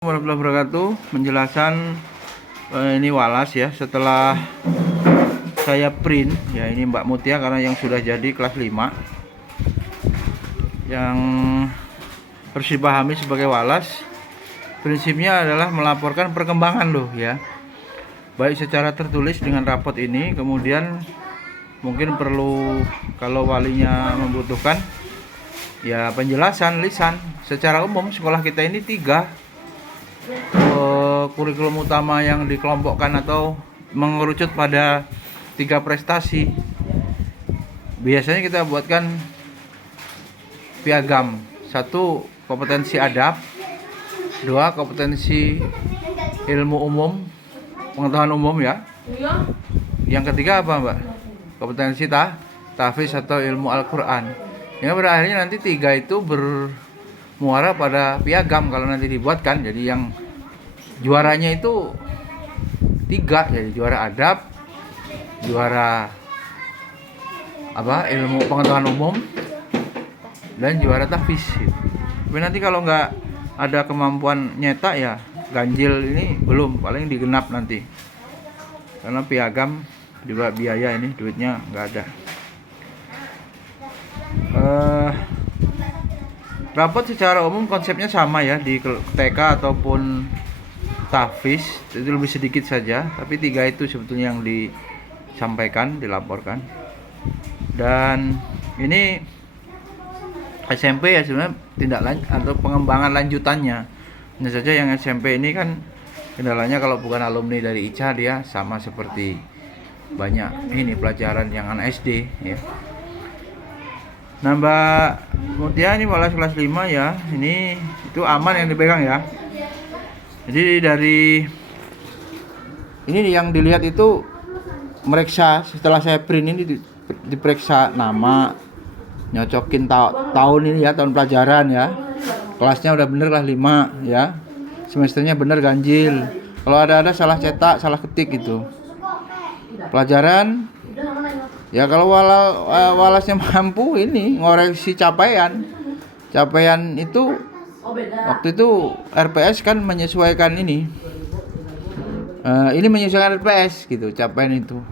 Warahmatullahi wabarakatuh. Penjelasan ini walas ya, setelah saya print ya, ini Mbak Mutia karena yang sudah jadi kelas 5 yang harus dipahami sebagai walas. Prinsipnya adalah melaporkan perkembangan loh ya, baik secara tertulis dengan rapot ini, kemudian mungkin perlu kalau walinya membutuhkan ya penjelasan lisan. Secara umum sekolah kita ini 3 kurikulum utama yang dikelompokkan atau mengerucut pada 3 prestasi. Biasanya kita buatkan piagam. 1 kompetensi adab, 2 kompetensi ilmu umum, pengetahuan umum ya. Yang ketiga apa Mbak? Kompetensi tahfiz atau ilmu Al-Quran. Yang berakhirnya nanti 3 itu bermuara pada piagam kalau nanti dibuatkan. Jadi yang juaranya itu 3, jadi juara adab, juara ilmu pengetahuan umum, dan juara tahfiz. Tapi nanti kalau nggak ada kemampuan nyetak ya ganjil ini belum, paling digenap nanti, karena piagam juga biaya, ini duitnya nggak ada. Rapot secara umum konsepnya sama ya di TK ataupun tahfiz, itu lebih sedikit saja, tapi 3 itu sebetulnya yang disampaikan, dilaporkan. Dan ini SMP ya sebenarnya tindak lanjut atau pengembangan lanjutannya. Hanya saja yang SMP ini kan kendalanya kalau bukan alumni dari ICA dia sama seperti banyak ini pelajaran yang anak SD ya. Nah Mbak Mutia ini walas kelas 5 ya, ini itu aman yang dipegang ya. Jadi dari ini yang dilihat itu meriksa setelah saya print ini diperiksa nama, nyocokin tahun ini ya, tahun pelajaran ya, kelasnya udah bener kelas 5 ya, semesternya bener ganjil, kalau ada salah cetak, salah ketik gitu pelajaran ya. Kalau walasnya mampu ini ngoreksi capaian itu. Waktu itu RPS kan menyesuaikan ini menyesuaikan RPS gitu, capaian itu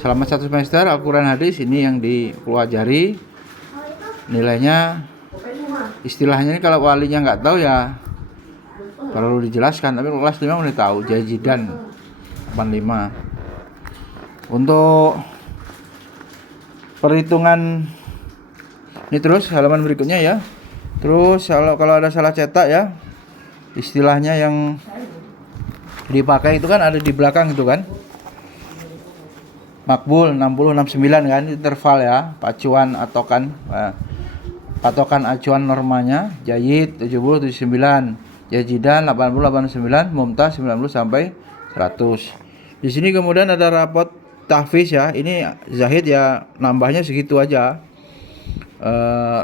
selama 1 semester Al-Quran hadis ini yang dipelajari nilainya. Istilahnya ini kalau walinya nggak tahu ya perlu dijelaskan, tapi kelas 5 udah tahu, jajidan 85. Untuk perhitungan ini terus halaman berikutnya ya. Terus kalau ada salah cetak ya, istilahnya yang dipakai itu kan ada di belakang itu kan, makbul 60 69 kan, interval ya, pacuan atokan, patokan acuan normanya, jayid 70 79, jajidan 80 89, mumtaz 90 sampai 100. Di sini kemudian ada rapot tahfiz ya, ini zahid ya, nambahnya segitu aja.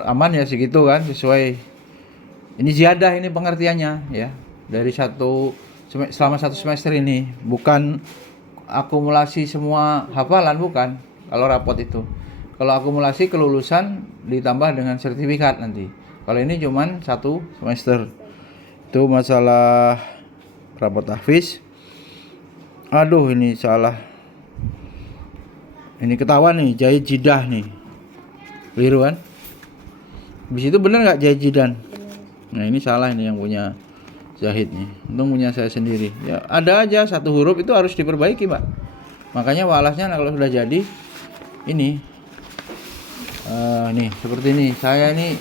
Aman ya segitu kan, sesuai ini ziyadah, ini pengertiannya ya, dari selama 1 semester ini, bukan akumulasi semua hafalan, bukan. Kalau rapot itu, kalau akumulasi kelulusan ditambah dengan sertifikat nanti. Kalau ini cuman 1 semester. Itu masalah rapot tahfiz. Aduh ini salah, ini ketahuan nih, jahit jidah nih, keliru kan. Habis itu benar nggak jahidan? Nah ini salah, ini yang punya Zahid nih, untung punya saya sendiri ya. Ada aja 1 huruf itu harus diperbaiki Mbak, makanya walasnya kalau sudah jadi ini nih seperti ini, saya ini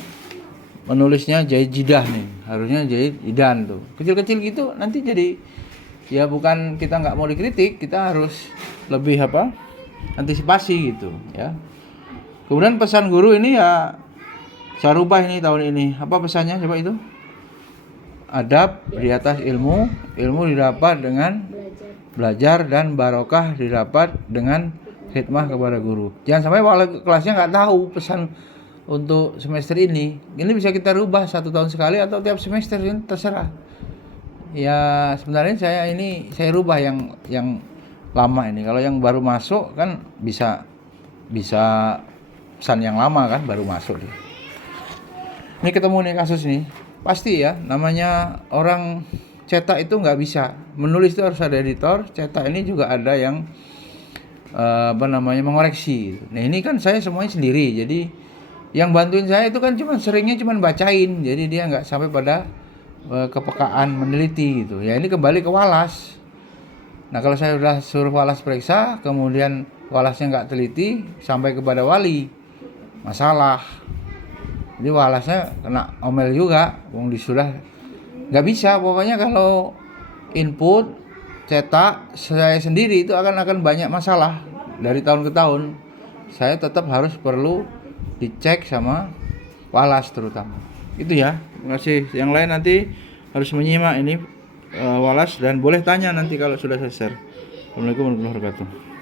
menulisnya jahidah nih, harusnya jahidan tuh, kecil-kecil gitu, nanti jadi ya bukan kita nggak mau dikritik, kita harus lebih antisipasi gitu ya. Kemudian pesan guru ini ya saya rubah ini tahun ini. Apa pesannya coba itu? Adab di atas ilmu, ilmu didapat dengan belajar, dan barokah didapat dengan khidmah kepada guru. Jangan sampai wali kelasnya nggak tahu pesan untuk semester ini. Ini bisa kita rubah 1 tahun sekali atau tiap semester, ini terserah. Ya sebenarnya saya rubah yang lama ini. Kalau yang baru masuk kan bisa pesan yang lama kan baru masuk deh. Ini ketemu nih kasus nih, pasti ya, namanya orang cetak itu nggak bisa. Menulis itu harus ada editor, cetak ini juga ada yang mengoreksi. Nah ini kan saya semuanya sendiri, jadi yang bantuin saya itu kan seringnya bacain, jadi dia nggak sampai pada kepekaan meneliti gitu. Ya ini kembali ke Wallace. Nah kalau saya udah suruh Wallace periksa, kemudian Wallace-nya nggak teliti sampai kepada Wali, masalah. Jadi Wallace-nya kena omel juga, wong sudah nggak bisa. Pokoknya kalau input cetak saya sendiri itu akan banyak masalah dari tahun ke tahun. Saya tetap harus perlu dicek sama Wallace terutama. Itu ya. Terima kasih. Yang lain nanti harus menyimak ini Wallace dan boleh tanya nanti kalau sudah selesai. Assalamualaikum warahmatullahi wabarakatuh.